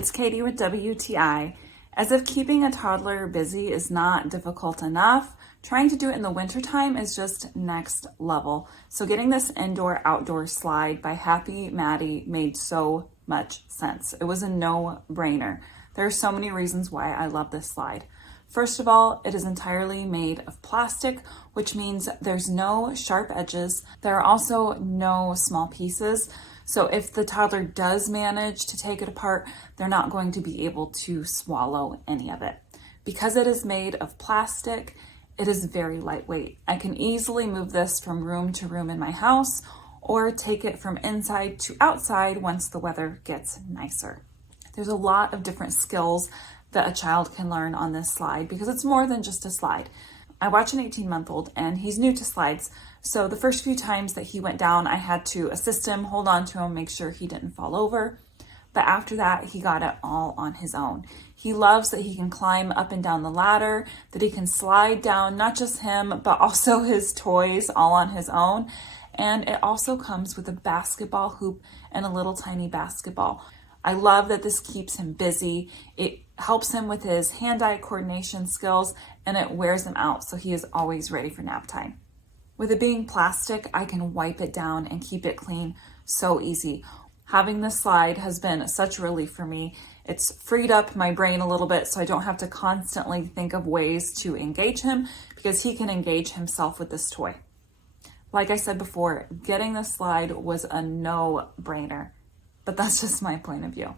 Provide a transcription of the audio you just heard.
it's Katie with WTI. As if keeping a toddler busy is not difficult enough, trying to do it in the wintertime is just next level. So getting this indoor-outdoor slide by HAPPYMATY made so much sense. It was a no-brainer. There are so many reasons why I love this slide. First of all, it is entirely made of plastic, which means there's no sharp edges. There are also no small pieces. So if the toddler does manage to take it apart, they're not going to be able to swallow any of it. Because it is made of plastic, it is very lightweight. I can easily move this from room to room in my house or take it from inside to outside once the weather gets nicer. There's a lot of different skills that a child can learn on this slide because it's more than just a slide. I watch an 18-month-old and he's new to slides. So the first few times that he went down, I had to assist him, hold on to him, make sure he didn't fall over. But after that, he got it all on his own. He loves that he can climb up and down the ladder, that he can slide down, not just him, but also his toys all on his own. And it also comes with a basketball hoop and a little tiny basketball. I love that this keeps him busy. It helps him with his hand-eye coordination skills and it wears him out, so he is always ready for nap time. With it being plastic, I can wipe it down and keep it clean so easy. Having this slide has been such a relief for me. It's freed up my brain a little bit so I don't have to constantly think of ways to engage him because he can engage himself with this toy. Like I said before, getting this slide was a no-brainer, but that's just my point of view.